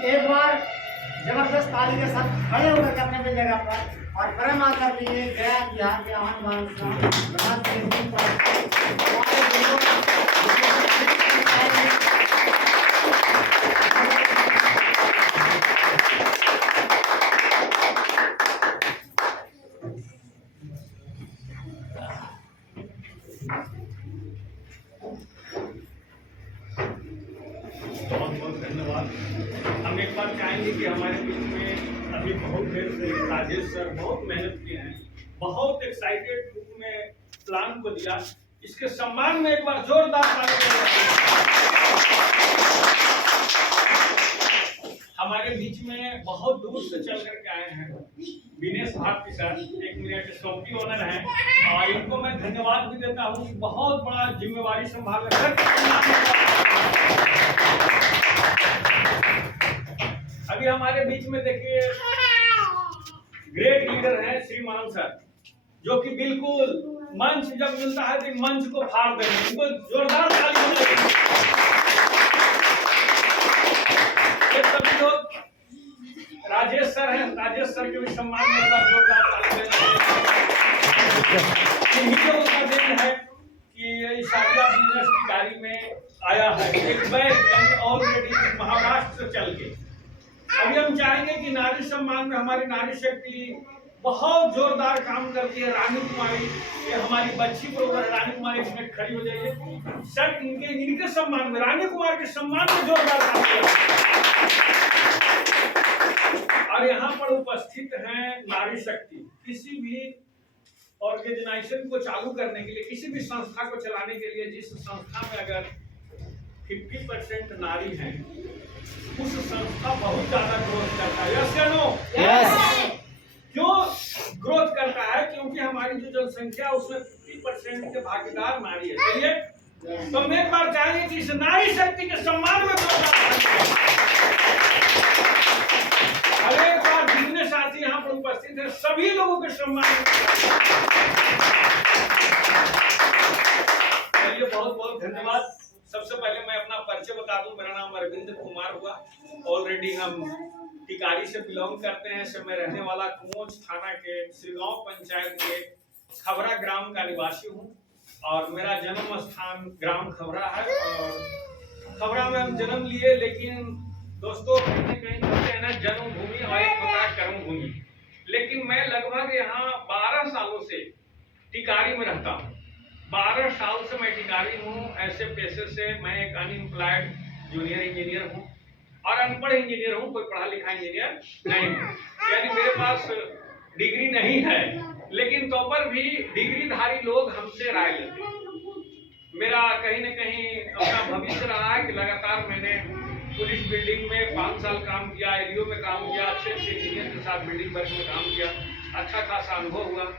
एक बार जबरदस्त ताली के साथ खड़े होकर के अपने जगह पर और प्रेमा कर लिए गया बिहार के आह्वान बहुत बहुत धन्यवाद। हम एक बार चाहेंगे कि हमारे बीच में अभी बहुत देर से राजेश सर बहुत मेहनत किए हैं, बहुत एक्साइटेड रूप में प्लान को दिया। इसके सम्मान में एक बार जोरदार ताली। हमारे बीच में बहुत दूर से चल करके आए हैं विनेश भारती सर, एक मेरे शौकी ओनर हैं, और इनको मैं धन्यवाद भी देता हूँ कि बहुत बड़ा जिम्मेवारी संभाल कर। अभी हमारे बीच में देखिए ग्रेट लीडर हैं श्रीमान सर, जो कि बिल्कुल मंच जब मिलता है तो मंच को फाड़ देंगे। इनको जोरदार ताली बजाइए। ये सभी लोग राजेश सर हैं, राजेश सर के भी सम्मान में जोरदार ताली है कि इस शादिया बिजनेस की गाड़ी में आया है एक बैग ऑलरेडी महाराष्ट्र से चल के। अभी हम चाहेंगे कि नारी सम्मान में हमारी नारी शक्ति बहुत जोरदार काम करती है। रानी कुमारी, ये हमारी बच्ची प्रोग्राम रानी कुमारी इसमें खड़ी हो जाइए सर। इनके सम्मान में, रानी कुमार के सम्मान में जोरदार काम और यहाँ पर उपस्थित हैं नारी शक्ति। किसी भी ऑर्गेनाइजेशन को चालू करने के लिए, किसी भी संस्था को चलाने के लिए, जिस संस्था में अगर 50% नारी हैं, उस संस्था बहुत ज्यादा ग्रोथ करता है। यस या नो? यस। क्यों ग्रोथ करता है? क्योंकि हमारी जो जनसंख्या उसमें 50% के भागीदार नारी है। चलिए, तो मैं एक बार चाहेंगे कि इस नारी शक्ति के सम्मान में अरे एक बार जितने साथी यहाँ पर उपस्थित हैं सभी लोगों के सम्मान। चलिए, बहुत बहुत धन्यवाद। सबसे पहले मैं अपना परिचय बता दूं। मेरा नाम अरविंद कुमार हुआ। ऑलरेडी हम टिकारी से बिलोंग करते हैं। से मैं रहने वाला कुंच थाना के श्रीगांव पंचायत के खबरा ग्राम का निवासी हूं, और मेरा जन्म स्थान ग्राम खबरा है। और खबरा में हम जन्म लिए, लेकिन दोस्तों कहीं कहते हैं ना, जन्मभूमि और एक होता है कर्मभूमि। लेकिन मैं लगभग यहाँ 12 सालों से टिकारी में रहता हूँ। 12 साल से मैं टिकारी हूँ। ऐसे पेशे से मैं एक अनएम्प्लॉयड जूनियर इंजीनियर हूँ और अनपढ़ इंजीनियर हूँ, कोई पढ़ा लिखा इंजीनियर नहीं हूँ। यानी मेरे पास डिग्री नहीं है, लेकिन तो पर भी डिग्रीधारी लोग हमसे राय लेते हैं। मेरा कहीं न कहीं अपना भविष्य रहा है कि लगातार मैंने पुलिस बिल्डिंग में 5 साल काम किया, एलईओ में काम किया, अच्छे इंजीनियर के साथ बिल्डिंग वर्क में काम किया, अच्छा खासा अनुभव हुआ।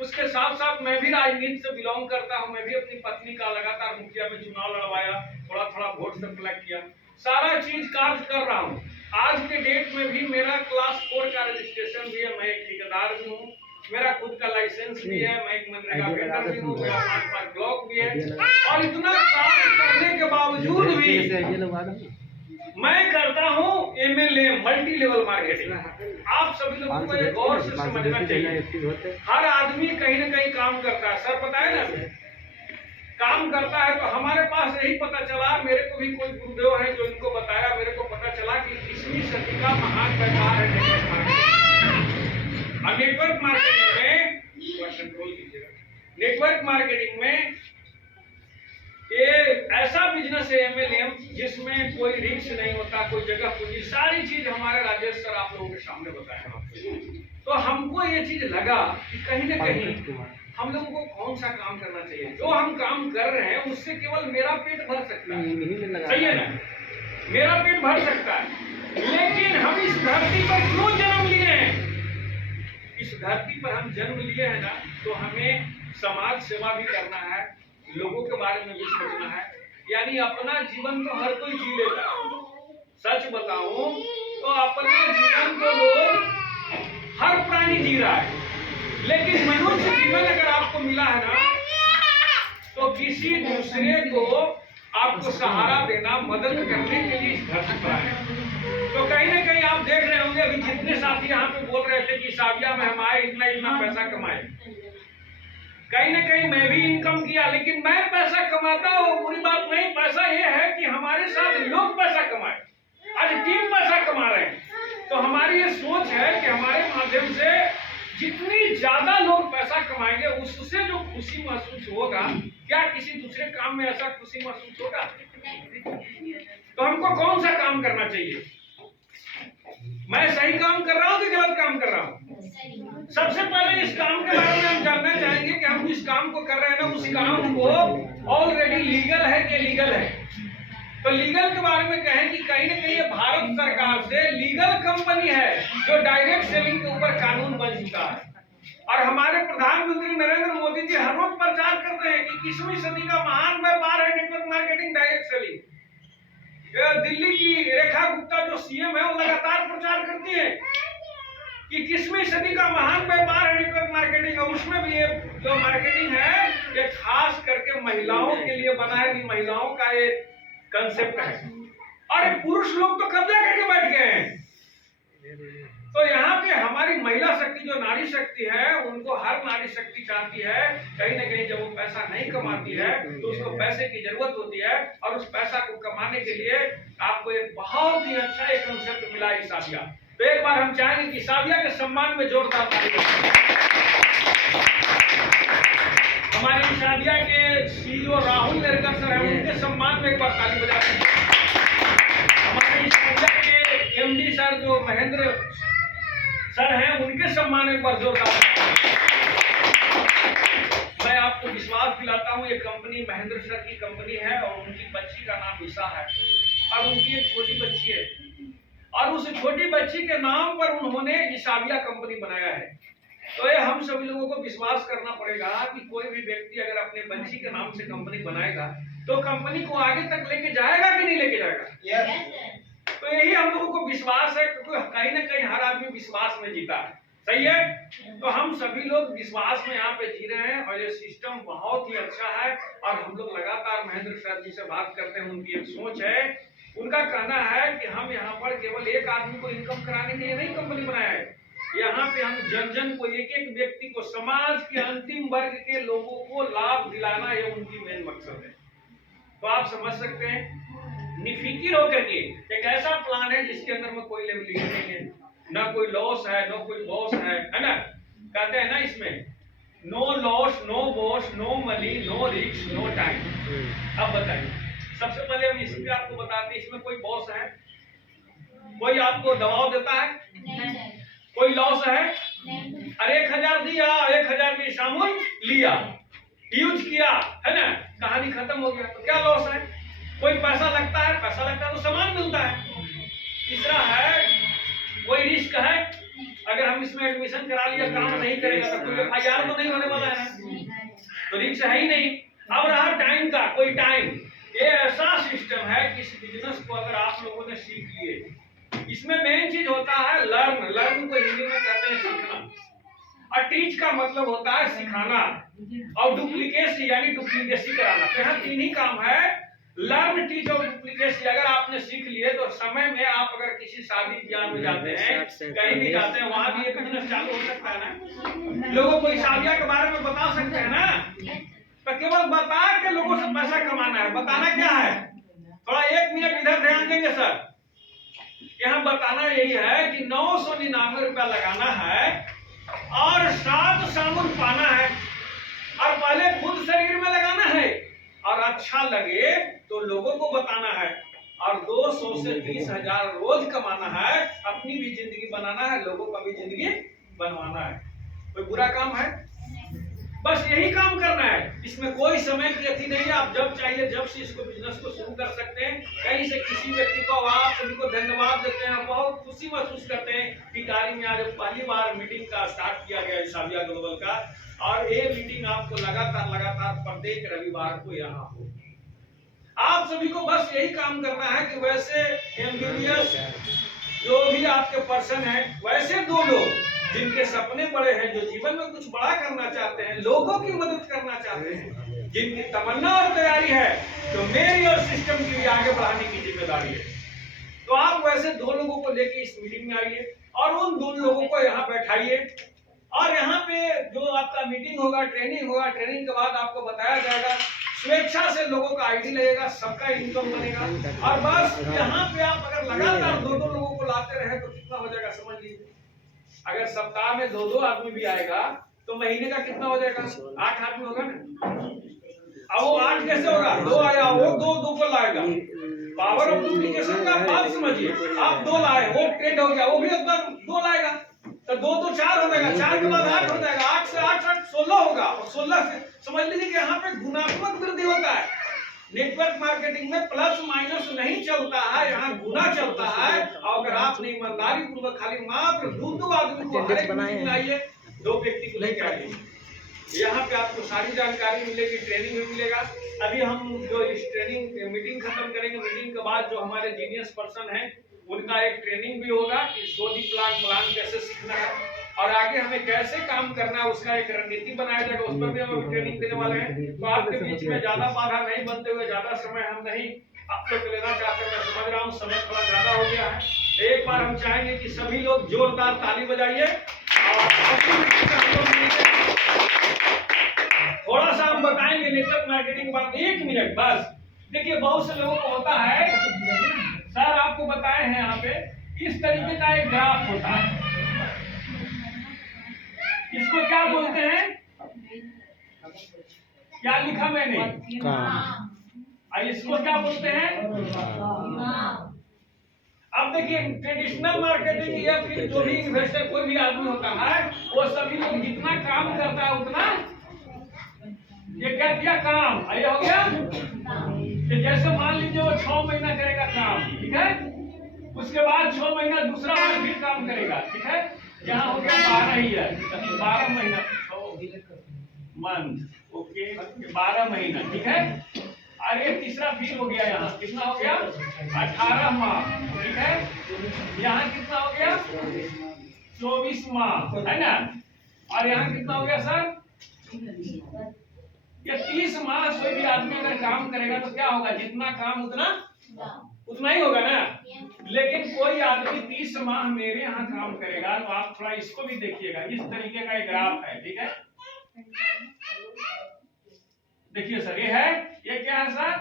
उसके साथ साथ मैं भी राजनीति से बिलोंग करता हूं। मैं भी अपनी पत्नी का लगातार मुखिया में चुनाव लड़वाया, थोड़ा थोड़ा वोट से कलेक्ट किया, सारा चीज कार्य कर रहा हूं। आज के डेट में भी मेरा क्लास 4 का रजिस्ट्रेशन भी है। मैं एक ठेकेदार भी हूं, मेरा खुद का लाइसेंस भी है, मैं एक मनरेगा वेंडर भी हूं, मेरा 5 ब्लॉक भी है। और इतना काम करने के बावजूद भी मैं करता हूँ एमएलए मल्टी लेवल मार्केटिंग। आप सभी लोगों को ये गौर से समझना चाहिए। हर आदमी कहीं ना कहीं काम करता है। सर बताए ना, काम करता है। तो हमारे पास यही पता चला, मेरे को भी कोई गुरुदेव है जो इनको बताया, मेरे को पता चला कि 20वीं सदी का महान व्यापार है नेटवर्क मार्केटिंग में। कंट्रोल कीजिएगा। नेटवर्क मार्केटिंग में ये ऐसा बिजनेस है एमएलएम जिसमें कोई रिस्क नहीं होता, कोई जगह पूंजी, सारी चीज हमारे राजेश सर आप लोगों के सामने बताया। तो हमको ये चीज लगा कि कहीं ना कहीं हम लोगों को कौन सा काम करना चाहिए। जो हम काम कर रहे हैं उससे केवल मेरा पेट भर सकता है, सही है ना? मेरा पेट भर सकता है। लेकिन हम इस धरती पर क्यों जन्म लिए हैं? इस धरती पर हम जन्म लिए हैं ना, तो हमें समाज सेवा भी करना है, लोगों के बारे में भी सोचना है। यानी अपना जीवन तो हर कोई जी लेगा। सच बताऊं तो अपना जीवन तो लोग हर प्राणी जी रहा है, लेकिन मनुष्य जीवन अगर आपको मिला है ना, तो किसी दूसरे को आपको सहारा देना, मदद करने के लिए इस धरती पर आए। तो कहीं अभी जितने साथी यहाँ पे बोल रहे थे कि साविया में हम आए इतना इतना पैसा कमाए, कहीं ना कहीं मैं भी इनकम किया, लेकिन मैं पैसा कमाता हूँ बुरी बात नहीं। पैसा ये है कि हमारे साथ लोग पैसा कमाए, आज टीम पैसा कमा रहे हैं। तो हमारी ये सोच है कि हमारे माध्यम से जितनी ज्यादा लोग पैसा कमाएंगे उससे जो खुशी महसूस होगा, क्या किसी दूसरे काम में ऐसा खुशी महसूस होगा? तो हमको कौन सा काम करना चाहिए? मैं सही काम कर रहा हूँ कि गलत काम कर रहा हूँ? सबसे पहले इस काम के बारे में हम जानना चाहेंगे कि हम जिस काम को कर रहे हैं ना, उस काम को ऑलरेडी लीगल है कि इलीगल है। तो लीगल के बारे में कहें कि कहीं ना कहीं ये भारत सरकार से लीगल कंपनी है जो डायरेक्ट सेलिंग के ऊपर कानून बन चुका है। और हमारे प्रधानमंत्री नरेंद्र मोदी जी हर रोज प्रचार करते हैं कि 21वीं सदी का महान व्यापार है network marketing, direct selling. Delhi की रेखा गुप्ता जो सीएम है वो लगातार प्रचार करती है कि 21वीं सदी का महान व्यापार है नेटवर्क मार्केटिंग। और उसमें भी ये जो मार्केटिंग है ये खास करके महिलाओं के लिए बनाई गई, महिलाओं का ये कंसेप्ट है। और पुरुष लोग तो कब्जा करके बैठ गए हैं। तो यहाँ पे हमारी महिला शक्ति जो नारी शक्ति है, उनको हर नारी शक्ति चाहती है कहीं ना कहीं जब वो पैसा नहीं कमाती है तो उसको पैसे की जरूरत होती है। और उस पैसा को कमाने के लिए आपको एक बहुत ही अच्छा एक कंसेप्ट मिला है साविया। तो एक बार हम चाहेंगे कि साविया के सम्मान में जोरदार ताली बजाएं। हमारे साविया के सीईओ राहुल नेरकर सर हैं, उनके सम्मान में एक बार ताली बजाते हैं। हमारे साविया के एमडी सर जो महेंद्र सर हैं, उनके सम्मान में एक बार जोरदार। मैं आपको विश्वास दिलाता हूँ ये कंपनी महेंद्र सर की कंपनी है और उनकी बच्ची का नाम ईशा है और उनकी एक छोटी बच्ची है और उस छोटी बच्ची के नाम पर उन्होंने साविया कंपनी बनाया है। तो ये हम सभी लोगों को विश्वास करना पड़ेगा कि कोई भी व्यक्ति अगर अपने बच्ची के नाम से कंपनी बनाएगा तो कंपनी को आगे तक लेके जाएगा कि नहीं लेके जाएगा? तो यही हम लोगों को विश्वास है, क्योंकि कहीं ना कहीं हर आदमी विश्वास में जीता है। सही है? तो हम सभी लोग विश्वास में यहाँ पे जी रहे हैं और ये सिस्टम बहुत ही अच्छा है। और हम लोग लगातार महेंद्र सर जी से बात करते हैं, उनकी एक सोच है, उनका कहना है कि हम यहाँ पर केवल एक आदमी को इनकम कराने के लिए नहीं कंपनी बनाया है, यहाँ पे हम जन जन को, एक एक व्यक्ति को, समाज के अंतिम वर्ग के लोगों को लाभ दिलाना, ये उनकी मेन मकसद है। तो आप समझ सकते हैं निफिकिर होकर के एक ऐसा प्लान है जिसके अंदर में कोई लेबलिंग नहीं है, ना कोई लॉस है, ना कोई बॉस है ना? कहते हैं ना इसमें no loss, no boss, no money, no risk, no time. अब बताइए, सबसे पहले हम इसमें आपको बताते हैं इसमें कोई बॉस है, कोई आपको दबाव देता है, कोई लॉस है? अरे 1000 दिया, 1000 में शामिल लिया, यूज किया, है ना, कहानी खत्म हो गया। तो क्या लॉस है? कोई पैसा लगता है, पैसा लगता है तो सामान मिलता है। तीसरा है कोई रिस्क है, अगर हम इसमें एडमिशन करा लिया, काम नहीं करेगा तो कोई एफआईआर तो नहीं होने वाला है ना, तो रिस्क है ही नहीं। अब रहा टाइम का, कोई टाइम, ये ऐसा सिस्टम है कि इस बिजनेस को अगर आप लोगों ने सीख लिए, इसमें मेन चीज होता है लर्न। लर्न को हिंदी में कहते हैं सीखना, और टीच का मतलब होता है सिखाना, और डुप्लीकेसी यानी डुप्लीकेसी कराना। तो यहाँ तीन ही काम है, लर्न, टीच और डुप्लीकेसी। अगर आपने सीख लिए तो समय में आप अगर किसी शादी ब्याह में जाते हैं, कहीं भी जाते हैं, वहां भी ये बिजनेस चालू हो सकता है ना। लोगों को साविया के बारे में बता सकते हैं ना, तो केवल बता के लोगों से पैसा कमाना है। बताना क्या है? थोड़ा 1 मिनट इधर ध्यान देंगे सर। यहाँ बताना यही है कि 999 रुपया लगाना है और 7 साबुन पाना है, और पहले खुद शरीर में लगाना है और अच्छा लगे तो लोगों को बताना है, और 200 से 30,000 रोज कमाना है, अपनी भी जिंदगी बनाना है, लोगों का भी जिंदगी बनवाना है। कोई बुरा काम है? बस यही काम करना है। इसमें कोई समय की अति नहीं है, आप जब चाहिए जब से इसको बिजनेस को शुरू कर सकते हैं। कहीं से किसी व्यक्ति को, आप सभी को धन्यवाद देते हैं, बहुत खुशी महसूस करते हैं कि कारी में आज पहली बार मीटिंग का स्टार्ट किया गया है साविया ग्लोबल का, और ये मीटिंग आपको लगातार प्रत्येक रविवार को यहाँ हो। आप सभी को बस यही काम करना है कि वैसे एमबीबीएस जो भी आपके पर्सन है, वैसे 2 लोग जिनके सपने बड़े हैं, जो जीवन में कुछ बड़ा करना चाहते हैं, लोगों की मदद करना चाहते हैं, जिनकी तमन्ना और तैयारी है, तो मेरी और सिस्टम की भी आगे बढ़ाने की जिम्मेदारी है। तो आप वैसे से 2 लोगों को लेके इस मीटिंग में आइए और उन 2 लोगों को यहाँ बैठाइए और यहाँ पे जो आपका मीटिंग होगा, ट्रेनिंग होगा, ट्रेनिंग के बाद आपको बताया जाएगा, स्वेच्छा से लोगों का आईडी लगेगा, सबका इनकम बनेगा। और बस यहाँ पे आप अगर लगातार 2-2 लोगों को लाते रहे तो कितना हो जाएगा समझ लीजिए। अगर सप्ताह में 2-2 आदमी भी आएगा तो महीने का कितना हो जाएगा, 8 आदमी होगा ना। अब वो 8 कैसे होगा, 2 आया वो 2 को लाएगा। पावर ऑफ डुप्लीकेशन का बात समझिए, आप 2 लाए, वो ट्रेड हो गया, वो भी अपना 2 लाएगा, तो 2 तो 4 हो जाएगा, 4 के बाद 8 हो जाएगा, 8 से 8 16 होगा, और 16 से समझ लीजिए कि यहाँ पे गुणात्मक वृद्धि होता है। नेटवर्क मार्केटिंग में प्लस माइनस नहीं चलता है, यहाँ गुना चलता है। और अगर आपने ईमानदारी पूर्वक खाली मात्र 2 आदमी को हर एक मीटिंग में आइए, 2 व्यक्ति को लेकर आइए, यहाँ पे आपको सारी जानकारी मिलेगी, ट्रेनिंग में मिलेगा। अभी हम जो इस ट्रेनिंग मीटिंग खत्म करेंगे, मीटिंग के बाद जो हमारे जीनियस पर्सन हैं उनका एक ट्रेनिंग भी होगा कि सोडी प्लान कैसे सीखना है और आगे हमें कैसे काम करना है, उसका एक रणनीति बनाया जाएगा, उस पर भी हम ट्रेनिंग देने वाले हैं। तो आपके बीच में ज्यादा बाधा नहीं बनते हुए, ज्यादा समय हम नहीं आप लोग लेना चाहते, मैं समझ रहा हूँ समय थोड़ा ज्यादा हो गया है। एक बार हम चाहेंगे कि सभी लोग जोरदार ताली बजाइए और थोड़ा सा हम बताएंगे नेटवर्क मार्केटिंग बात, 1 मिनट बस। देखिए बहुत से लोगों को होता है, सर आपको बताए हैं यहाँ पे इस तरीके का एक ग्राफ होता है, इसको क्या बोलते हैं, क्या लिखा मैंने, इसको क्या बोलते हैं। अब देखिए ट्रेडिशनल मार्केटिंग या फिर जो भी इन्वेस्टर कोई भी आदमी होता है, वो सभी लोग जितना काम करता है उतना ये क्या किया काम, ये हो गया। तो जैसे मान लीजिए वो 6 महीना करेगा काम, ठीक है, उसके बाद 6 महीना दूसरा बार फिर काम करेगा, ठीक है, यहाँ हो गया 12 ईयर, 12 महीना, 6 मंथ, ओके, 12 महीना, ठीक है। और ये तीसरा फिर हो गया, यहाँ कितना हो गया, 18 माह, ठीक है। यहाँ कितना हो गया, 24 माह, है ना। और यहाँ कितना हो गया सर, ये 30 माह कोई भी आदमी अगर काम करेगा तो क्या होगा, जितना काम उतना ही होगा ना। लेकिन कोई आदमी 30 माह मेरे यहाँ काम करेगा तो आप थोड़ा इसको भी देखिएगा, इस तरीके का एक ग्राफ है, ठीक है। देखिए सर, ये है, ये क्या है सर,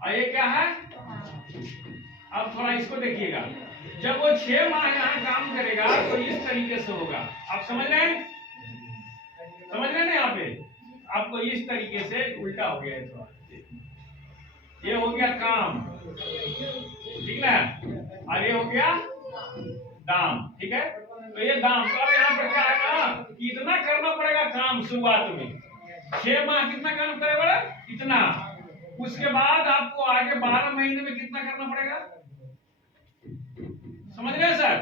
और ये क्या है। अब थोड़ा इसको देखिएगा, जब वो 6 माह यहाँ काम करेगा तो इस तरीके से होगा, आप समझ रहे हैं, समझ रहे हैं ना। यहाँ पे आपको इस तरीके से उल्टा हो गया है थोड़ा, ये हो गया काम, ठीक ना, और ये हो गया दाम, ठीक है। तो ये दाम, तो अब यहाँ पर क्या है ना, इतना करना पड़ेगा काम शुरुआत में, 6 माह कितना काम करेगा, इतना। उसके बाद आपको आगे 12 महीने में कितना करना पड़ेगा, समझ रहे हैं सर।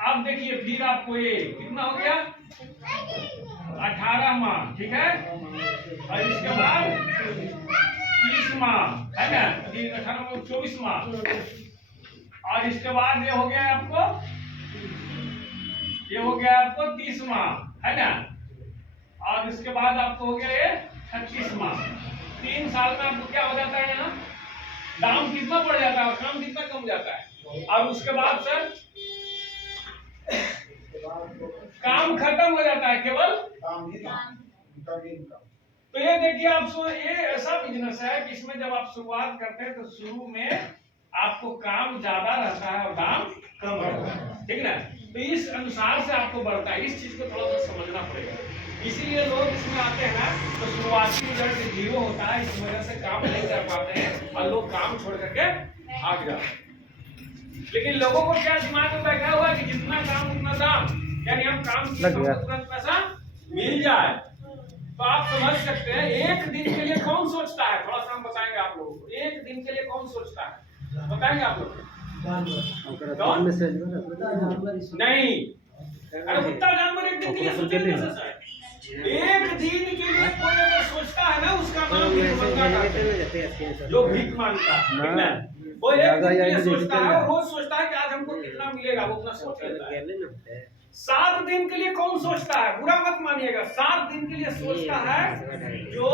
आप देखिए फिर आपको ये कितना हो गया, 18 माह, ठीक है। और इसके बाद 30 माह, है ना, 18 माह 24 माह। और इसके बाद ये हो गया आपको, ये हो गया आपको 30 माह, है ना। और इसके बाद आपको हो गया ये 36 माह। 3 साल में आपको क्या हो जाता है, यहाँ दाम कितना बढ़ जाता है और काम कितना कम जाता है। और उसके बाद सर काम खत्म हो जाता है, केवल तो ये देखिए आप, ये ऐसा बिजनेस है कि इसमें जब आप शुरुआत करते हैं तो शुरू में आपको काम ज्यादा रहता है और दाम कम रहता है, ठीक ना। तो इस अनुसार से आपको बढ़ता है, इस चीज को थोड़ा सा समझना पड़ेगा। इसीलिए लोग इसमें आते हैं तो शुरुआती रिजल्ट 0 होता है, इस वजह से काम नहीं कर पाते हैं और लोग काम छोड़ करके भाग जाते हैं। लेकिन लोगों को क्या दिमाग में बैठा हुआ कि जितना काम उतना दाम, यानी हम काम किए तो तुरंत पैसा मिल जाए। तो आप समझ सकते हैं, एक दिन के लिए कौन सोचता है, थोड़ा सा हम बताएंगे आप लोगों को, एक दिन के लिए कौन सोचता है, बताएंगे आप लोग। नहीं, अरे कुत्ता जानवर एक दिन के लिए सोचेगा, एक दिन के लिए कोई अगर सोचता है ना, उसका नाम जो भीख मांगता है, वो एक दिन के लिए सोचता है, रोज सोचता है कि आज हमको कितना मिलेगा, वो अपना सोच लेता है। 7 दिन के लिए कौन सोचता है, बुरा मत मानिएगा, 7 दिन के लिए सोचता है जो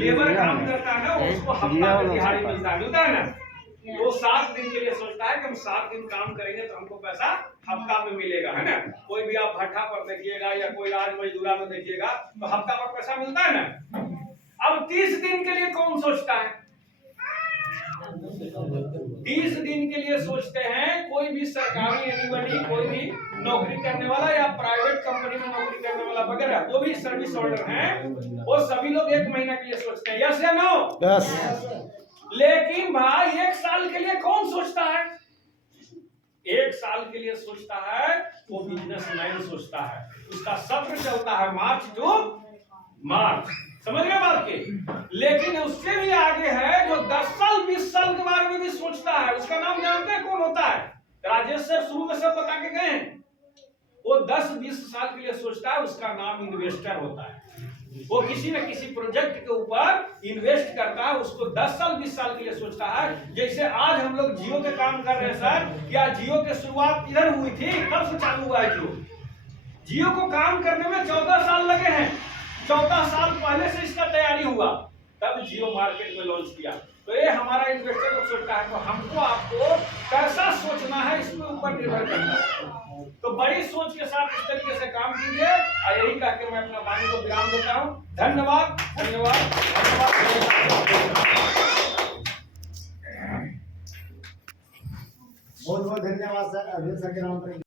लेबर काम करता है ना, उसको हफ्ता में दिहाड़ी मिलता है ना। वो 7 दिन के लिए सोचता है कि हम 7 दिन काम करेंगे तो हमको पैसा हफ्ता में मिलेगा, है ना। कोई भी आप भट्ठा पर देखिएगा या कोई राज मजदूरा में देखिएगा तो हफ्ता पर पैसा मिलता है ना। अब 30 दिन के लिए कौन सोचता है? 30 दिन के लिए सोचते हैं कोई भी सरकारी एनिबडी, कोई भी नौकरी करने वाला या प्राइवेट कंपनी में नौकरी करने वाला वगैरह जो भी सर्विस होल्डर हैं वो सभी लोग 1 महीना के लिए सोचते हैं। यस या नो? यस। लेकिन भाई 1 साल के लिए कौन सोचता है? 1 साल के लिए सोचता है वो बिजनेसमैन सोचता है। उसका सत्र चलता है मार्च टू मार्च, समझ गए बात की। लेकिन उससे भी आगे है जो 10 साल 20 साल के बारे में भी सोचता है। उसका नाम जानते हैं कौन होता है? राजेश सर शुरू में सब बता के गए हैं। वो 10-20 साल के लिए सोचता है, उसका नाम इन्वेस्टर होता है। वो किसी न किसी प्रोजेक्ट के ऊपर इन्वेस्ट करता है, उसको 10 साल 20 साल के लिए सोचता है। जैसे आज हम लोग जियो के काम कर रहे हैं सर, क्या जियो की शुरुआत इधर हुई थी? कब से चालू हुआ है जियो? जियो को काम करने में 14 साल लगे हैं। 14 साल पहले से इसका तैयारी हुआ, तब जियो मार्केट में लॉन्च किया। तो ये हमारा इन्वेस्टर लोग सोचता है। तो हमको आपको कैसा सोचना है इसके ऊपर निर्भर करता है। तो बड़ी सोच के साथ इस तरीके से काम कीजिए। और यही कह के मैं अपना वाणी को विराम देता हूँ। धन्यवाद, धन्यवाद, धन्यवाद। बहुत बहुत धन्यवाद सर, अभिनंदन सर के नाम पर।